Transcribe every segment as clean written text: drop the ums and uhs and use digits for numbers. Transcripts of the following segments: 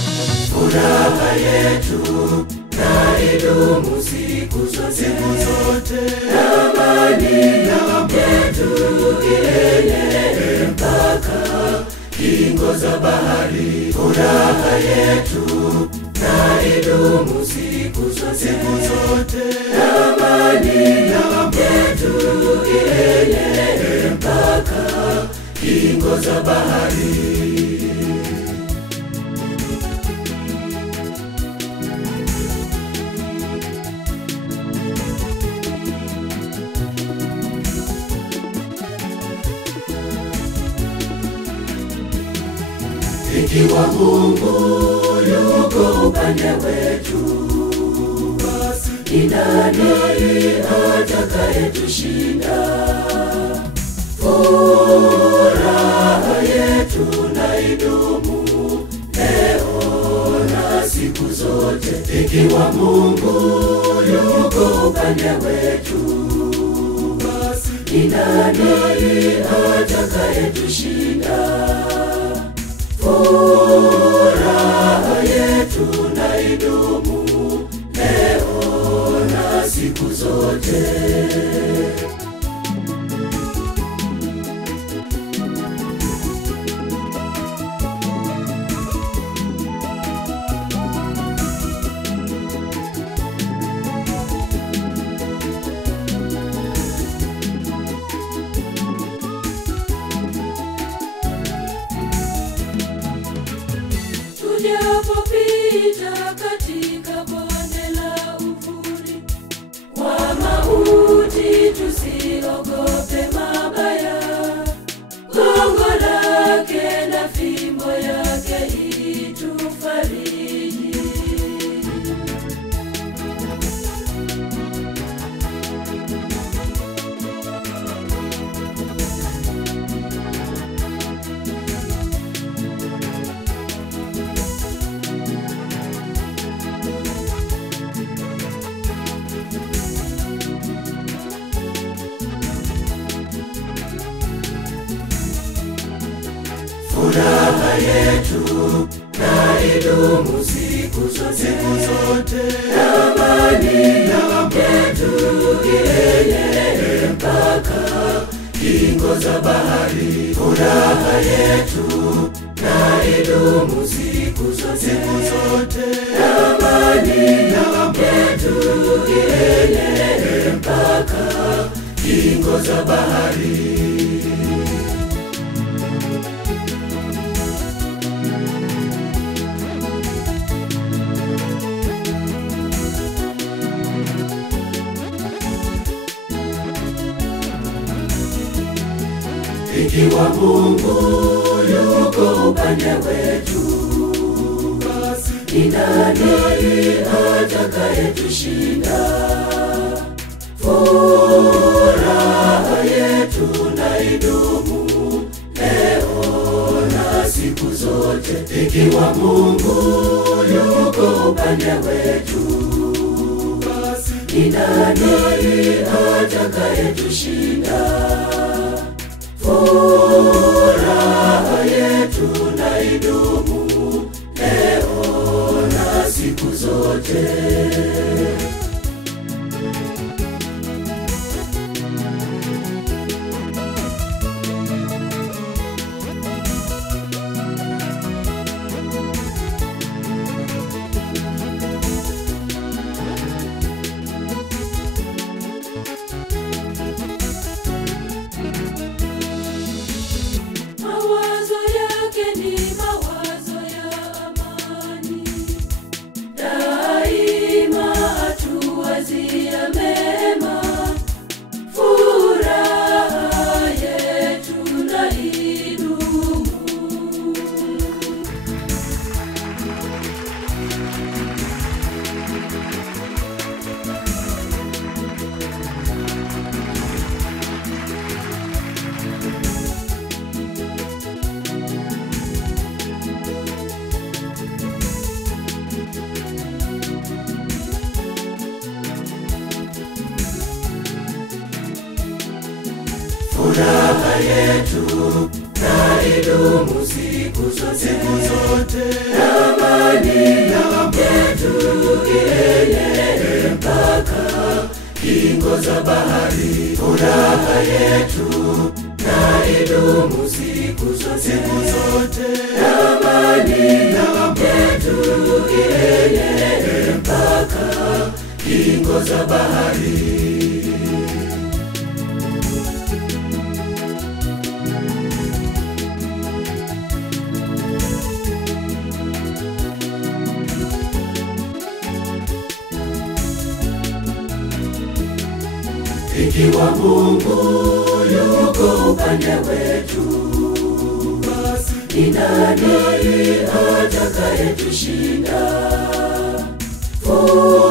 Furaha yetu na idumu siku zote, amani yetu ienee mpaka kingo za bahari. Furaha yetu na idumu siku zote, amani yetu ienee mpaka kingo za bahari. Ikiwa Mungu yuko upande wetu, basi ni nani atakayetushinda? Furaha yetu na idumu leo na siku zote. Ikiwa Mungu yuko upande wetu, basi ni nani atakayetushinda? Furaha yetu na idumu leo na siku zote. Tujapopita katika bonde la uvuli wa mauti, tusiogope mabaya. Gongo lake na fimbo yake itufariji. Furaha yetu na idumu siku zote, amani yetu ienee mpaka kingo za bahari. Furaha yetu na idumu siku zote, amani yetu ienee mpaka kingo za bahari. Ikiwa Mungu yuko upande wetu, basi ni nani atakayetushinda? Furaha yetu na idumu leo na siku zote. Ikiwa Mungu yuko upande wetu, basi ni nani atakayetushinda? Furaha yetu na idumu leo na siku zote. Daima yetu na idumu siku zote. Amani yetu ienee mpaka kingo za bahari. Furaha yetu na idumu siku zote. Amani yetu ienee mpaka kingo za bahari. Ikiwa Mungu yuko upande wetu, basi ni nani atakayetushinda?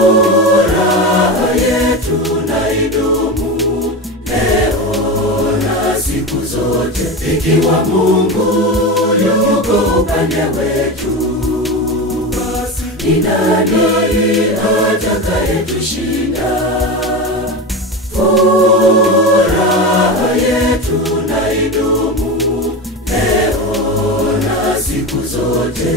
Furaha yetu na idumu leo na siku zote. Ikiwa Mungu yuko upande wetu, basi ni nani atakayetushinda? Furaha yetu na idumu leo na siku zote.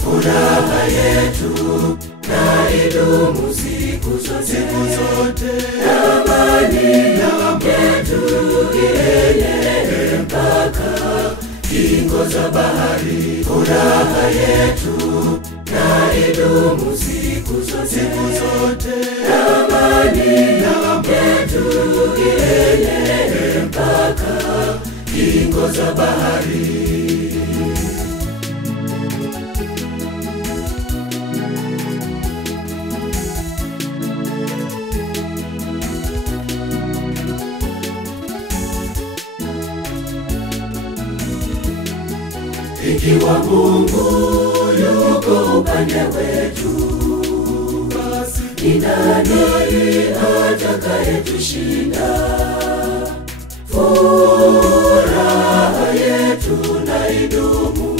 Furaha yetu na idumu siku zote. Amani yetu ienee mpaka kingo za bahari. Furaha yetu na idumu siku zote. Amani yetu ienee mpaka kingo za bahari. Ikiwa Mungu yuko upande wetu, basi ni nani atakayetushinda? Furaha yetu na idumu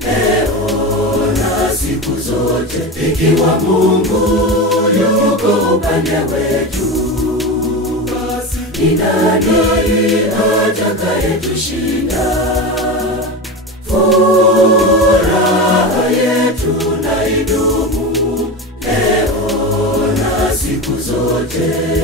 leo na siku zote. Ikiwa Mungu yuko upande wetu, basi ni nani atakayetushinda? Furaha yetu na idumu leo na siku zote.